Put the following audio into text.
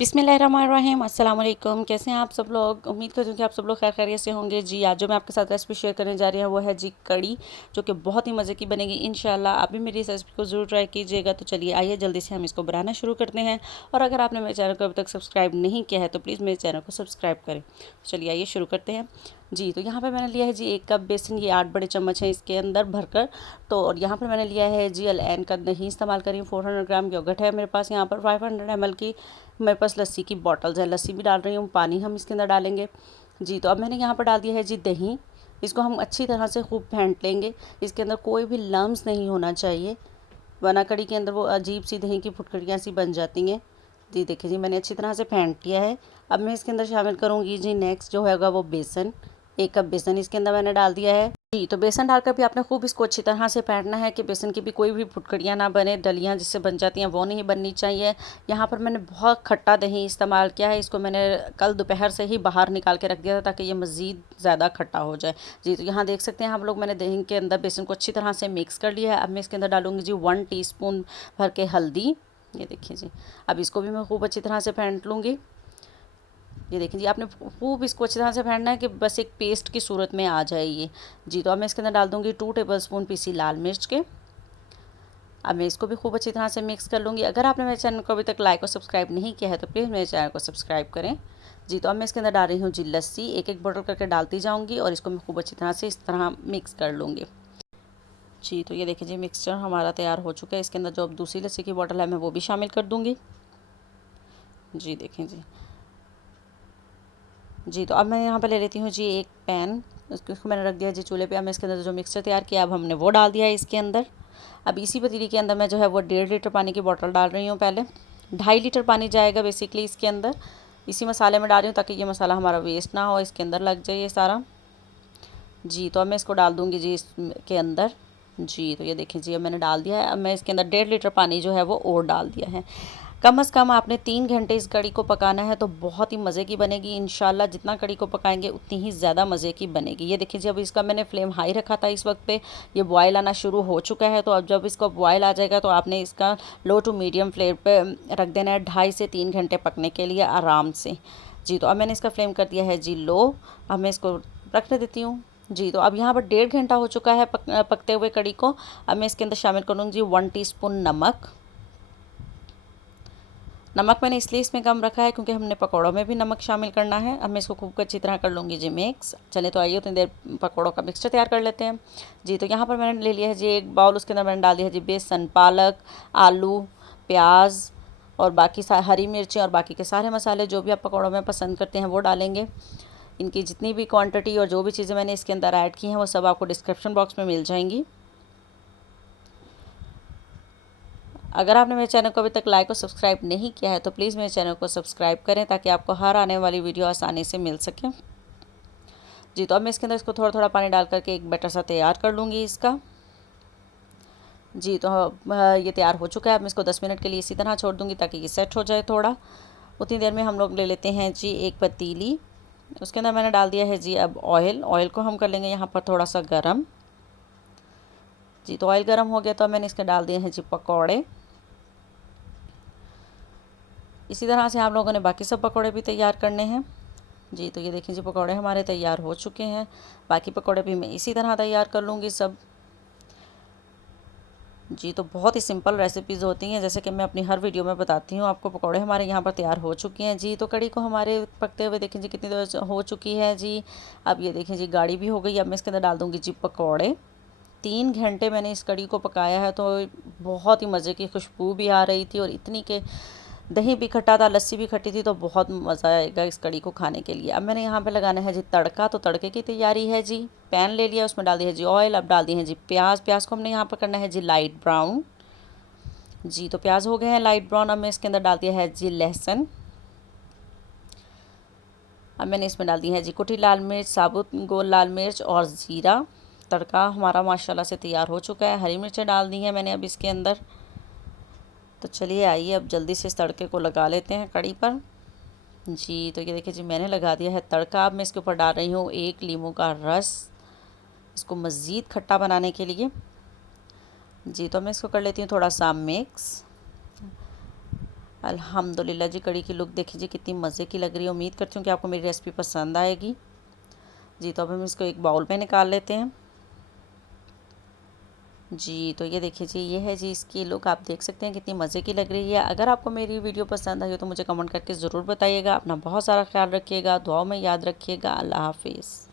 बिस्मिल्लाहिर्रहमानिर्रहीम, अस्सलाम वालेकुम। कैसे हैं आप सब लोग? उम्मीद करती हूँ कि आप सब लोग खैर खैरियत से होंगे। जी, आज जो मैं आपके साथ रेसिपी शेयर करने जा रही हूँ वो है जी कड़ी, जो कि बहुत ही मज़े की बनेगी इंशाल्लाह। आप भी मेरी इस रेसिपी को ज़रूर ट्राई कीजिएगा। तो चलिए आइए जल्दी से हम इसको बनाना शुरू करते हैं। और अगर आपने मेरे चैनल को अभी तक सब्सक्राइब नहीं किया है तो प्लीज़ मेरे चैनल को सब्सक्राइब करें। तो चलिए आइए शुरू करते हैं। जी, तो यहाँ पर मैंने लिया है जी 1 कप बेसन, ये 8 बड़े चम्मच हैं इसके अंदर भरकर। तो और यहाँ पर मैंने लिया है जी अल-ऐन का दही इस्तेमाल करी हूँ। 400 ग्राम योगर्ट है मेरे पास। यहाँ पर 500 ml की मेरे पास लस्सी की बॉटल्स है, लस्सी भी डाल रही हूँ, पानी हम इसके अंदर डालेंगे। जी, तो अब मैंने यहाँ पर डाल दिया है जी दही। इसको हम अच्छी तरह से खूब फेंट लेंगे। इसके अंदर कोई भी लम्स नहीं होना चाहिए, वरना कड़ी के अंदर वो अजीब सी दही की फुटकड़ियाँ सी बन जाती हैं। जी देखिए जी, मैंने अच्छी तरह से फेंट लिया है। अब मैं इसके अंदर शामिल करूँगी जी नेक्स्ट जो होगा वो बेसन। 1 कप बेसन इसके अंदर मैंने डाल दिया है। जी, तो बेसन डालकर भी आपने खूब इसको अच्छी तरह से फेंटना है कि बेसन की भी कोई भी फुटकड़ियाँ ना बने, डलियाँ जिससे बन जाती हैं वो नहीं बननी चाहिए। यहाँ पर मैंने बहुत खट्टा दही इस्तेमाल किया है। इसको मैंने कल दोपहर से ही बाहर निकाल के रख दिया था ताकि ये मज़ीद ज़्यादा खट्टा हो जाए। जी, तो यहाँ देख सकते हैं आप लोग, मैंने दही के अंदर बेसन को अच्छी तरह से मिक्स कर लिया है। अब मैं इसके अंदर डालूँगी जी 1 टीस्पून भर के हल्दी। ये देखिए जी, अब इसको भी मैं खूब अच्छी तरह से फेंट लूँगी। ये देखिए जी, आपने खूब इसको अच्छी तरह से फेंटना है कि बस एक पेस्ट की सूरत में आ जाए ये। जी, तो अब मैं इसके अंदर डाल दूँगी 2 टेबलस्पून पीसी लाल मिर्च के। अब मैं इसको भी खूब अच्छी तरह से मिक्स कर लूँगी। अगर आपने मेरे चैनल को अभी तक लाइक और सब्सक्राइब नहीं किया है तो प्लीज़ मेरे चैनल को सब्सक्राइब करें। जी, तो अब मैं इसके अंदर डाल रही हूँ जी लस्सी, एक एक बॉटल करके डालती जाऊँगी और इसको मैं खूब अच्छी तरह से इस तरह मिक्स कर लूँगी। जी, तो ये देखिए जी, मिक्सचर हमारा तैयार हो चुका है। इसके अंदर जो अब दूसरी लस्सी की बॉटल है मैं वो भी शामिल कर दूँगी। जी देखें जी। जी, तो अब मैं यहाँ पे ले लेती हूँ जी एक पैन। उसको मैंने रख दिया जी चूल्हे पे। अब मैं इसके अंदर जो मिक्सचर तैयार किया अब हमने वो डाल दिया है इसके अंदर। अब इसी पतीली के अंदर मैं जो है वो 1.5 लीटर पानी की बॉटल डाल रही हूँ पहले। 2.5 लीटर पानी जाएगा बेसिकली इसके अंदर। इसी मसाले में डाल रही हूँ ताकि ये मसाला हमारा वेस्ट ना हो, इसके अंदर लग जाए ये सारा। जी, तो अब मैं इसको डाल दूँगी जी इसके अंदर। जी, तो ये देखिए जी, अब मैंने डाल दिया है। अब मैं इसके अंदर 1.5 लीटर पानी जो है वो और डाल दिया है। कम से कम आपने 3 घंटे इस कड़ी को पकाना है, तो बहुत ही मज़े की बनेगी इंशाल्लाह। जितना कड़ी को पकाएंगे उतनी ही ज़्यादा मज़े की बनेगी। ये देखिए जी, अब इसका मैंने फ्लेम हाई रखा था इस वक्त पे। ये बॉयल आना शुरू हो चुका है। तो अब जब इसका बॉयल आ जाएगा तो आपने इसका लो टू मीडियम फ्लेम पे रख देना है 2.5 से 3 घंटे पकने के लिए आराम से। जी, तो अब मैंने इसका फ्लेम कर दिया है जी लो। अब मैं इसको रखने देती हूँ। जी, तो अब यहाँ पर 1.5 घंटा हो चुका है पकते हुए कड़ी को। अब मैं इसके अंदर शामिल करूँगी जी 1 टीस्पून नमक। नमक मैंने इसलिए इसमें कम रखा है क्योंकि हमने पकौड़ों में भी नमक शामिल करना है। अब मैं इसको खूब अच्छी तरह कर लूँगी जी मिक्स। चले तो आइए उतनी देर पकौड़ों का मिक्सचर तैयार कर लेते हैं। जी, तो यहाँ पर मैंने ले लिया है जी एक बाउल। उसके अंदर मैंने डाल दिया है जी बेसन, पालक, आलू, प्याज और बाकी हरी मिर्ची और बाकी के सारे मसाले जो भी आप पकौड़ों में पसंद करते हैं वो डालेंगे। इनकी जितनी भी क्वांटिटी और जो भी चीज़ें मैंने इसके अंदर ऐड की हैं वो सब आपको डिस्क्रिप्शन बॉक्स में मिल जाएंगी। अगर आपने मेरे चैनल को अभी तक लाइक और सब्सक्राइब नहीं किया है तो प्लीज़ मेरे चैनल को सब्सक्राइब करें ताकि आपको हर आने वाली वीडियो आसानी से मिल सके। जी, तो अब मैं इसके अंदर इसको थोड़ा थोड़ा पानी डाल करके एक बैटर सा तैयार कर लूँगी इसका। जी, तो ये तैयार हो चुका है। अब मैं इसको 10 मिनट के लिए इसी तरह छोड़ दूँगी ताकि ये सेट हो जाए थोड़ा। उतनी देर में हम लोग ले लेते हैं जी एक पतीली। उसके अंदर मैंने डाल दिया है जी अब ऑयल। ऑयल को हम कर लेंगे यहाँ पर थोड़ा सा गर्म। जी, तो ऑयल गर्म हो गया तो मैंने इसके डाल दिए हैं जी पकौड़े। इसी तरह से आप लोगों ने बाकी सब पकौड़े भी तैयार करने हैं। जी, तो ये देखिए जी पकौड़े हमारे तैयार हो चुके हैं। बाकी पकौड़े भी मैं इसी तरह तैयार कर लूँगी सब। जी, तो बहुत ही सिंपल रेसिपीज़ होती हैं, जैसे कि मैं अपनी हर वीडियो में बताती हूँ आपको। पकौड़े हमारे यहाँ पर तैयार हो चुके हैं जी। तो कड़ी को हमारे पकते हुए देखें जी कितनी देर हो चुकी है जी। अब ये देखें जी गाढ़ी भी हो गई। अब मैं इसके अंदर डाल दूँगी जी पकौड़े। 3 घंटे मैंने इस कड़ी को पकाया है, तो बहुत ही मज़े की खुशबू भी आ रही थी और इतनी के दही भी खट्टा था, लस्सी भी खट्टी थी, तो बहुत मज़ा आएगा इस कड़ी को खाने के लिए। अब मैंने यहाँ पे लगाना है जी तड़का। तो तड़के की तैयारी है जी। पैन ले लिया, उसमें डाल दिया है जी ऑयल। अब डाल दिए हैं जी प्याज। प्याज को हमने यहाँ पर करना है जी लाइट ब्राउन। जी, तो प्याज हो गए हैं लाइट ब्राउन। अब मैं इसके अंदर डाल दिया है जी लहसुन। अब मैंने इसमें डाल दी है जी कुटी लाल मिर्च, साबुत गोल लाल मिर्च और ज़ीरा। तड़का हमारा माशाल्लाह से तैयार हो चुका है। हरी मिर्चें डाल दी हैं मैंने अब इसके अंदर। तो चलिए आइए अब जल्दी से इस तड़के को लगा लेते हैं कड़ी पर। जी, तो ये देखिए जी मैंने लगा दिया है तड़का। अब मैं इसके ऊपर डाल रही हूँ 1 लीमू का रस, इसको मज़ीद खट्टा बनाने के लिए। जी, तो मैं इसको कर लेती हूँ थोड़ा सा मिक्स। अल्हम्दुलिल्लाह जी, कड़ी की लुक देखिए जी कितनी मज़े की लग रही है। उम्मीद करती हूँ कि आपको मेरी रेसिपी पसंद आएगी। जी तो अब हम इसको एक बाउल में निकाल लेते हैं। जी तो ये देखिए जी, ये है जी इसकी लुक, आप देख सकते हैं कितनी मज़े की लग रही है। अगर आपको मेरी वीडियो पसंद आई हो तो मुझे कमेंट करके ज़रूर बताइएगा। अपना बहुत सारा ख्याल रखिएगा, दुआओं में याद रखिएगा। अल्लाह हाफिज़।